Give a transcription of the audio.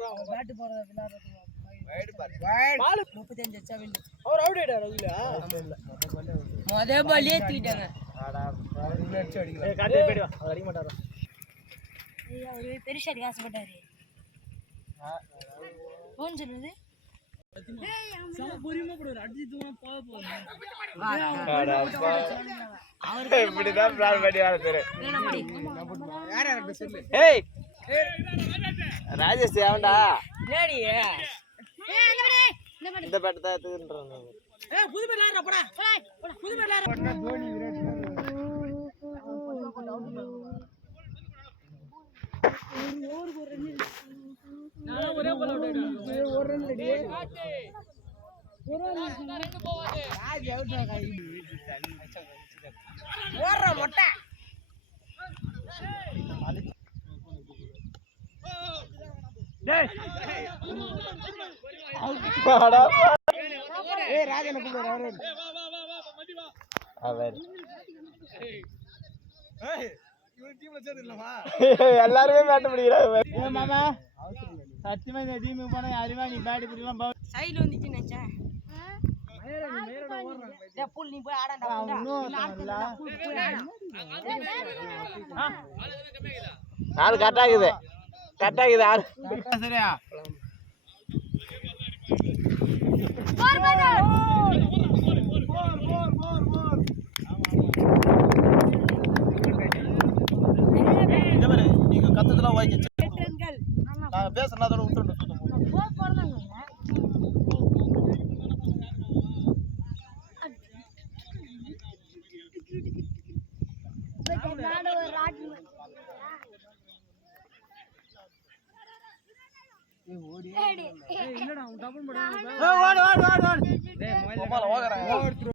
bad போறது விளையாடுறது white பால் 35 அச்சா வின் அவர் அவுட் ஆயிடாரு மொத பால்லே தூக்கிட்டாங்க ஆடா அடிச்சு அடிக்கல காட்டே போய்டு வா அவர் அடிக்க மாட்டாரா ஏய் அவரு பெருசா அடிக்க ஆசைப்பட்டாரு போன் சொல்லுது ஏய் சம பொறுமையா போடு அடிச்சு தூங்க போகுது ஆடா அவர் இப்படி தான் பிளான் பண்ணி வர தெரு யார் யார் சொல்லு ஏய் ராஜேஷ் அவன்டா என்னடி இந்த பேட் தான் எடுத்துன்றாங்க ஏய் புது பேட் லாறா போடா புது பேட் லாறா போடா தோனி விராட் ஒரு ரன் நான் ஒரே பால் அவுட் ஆயிட்டேன் ஒரு ரன் ரெடி ஒரு ரன் ரெண்டு போவாது ராஜ் அவுட் ஆகி ஓடுற மொட்டை டேய் அவுட் பாடா ஏய் ராஜ் என்ன கூப்பிடுற அவரே வா அவர் ஏய் இவன் டீம்ல சேரலமா எல்லாரும் பேட் பிடிக்கறாங்க ஏய் மாமா சத்தியமா இந்த டீமுக்கு போனா யாருமே நீ பேட் பிடிக்கலாம் சைடுல வந்துச்சு நினைச்சேன் மேல ஓடுறாங்க டேய் புல் நீ போய் ஆடடா ஆளு கட்டாகுது ஆளு சரியா நீங்க கத்ததெல்லாம் வாய்க்க நான் பேசுறேன் அதோட விட்டுறேன் ஓடி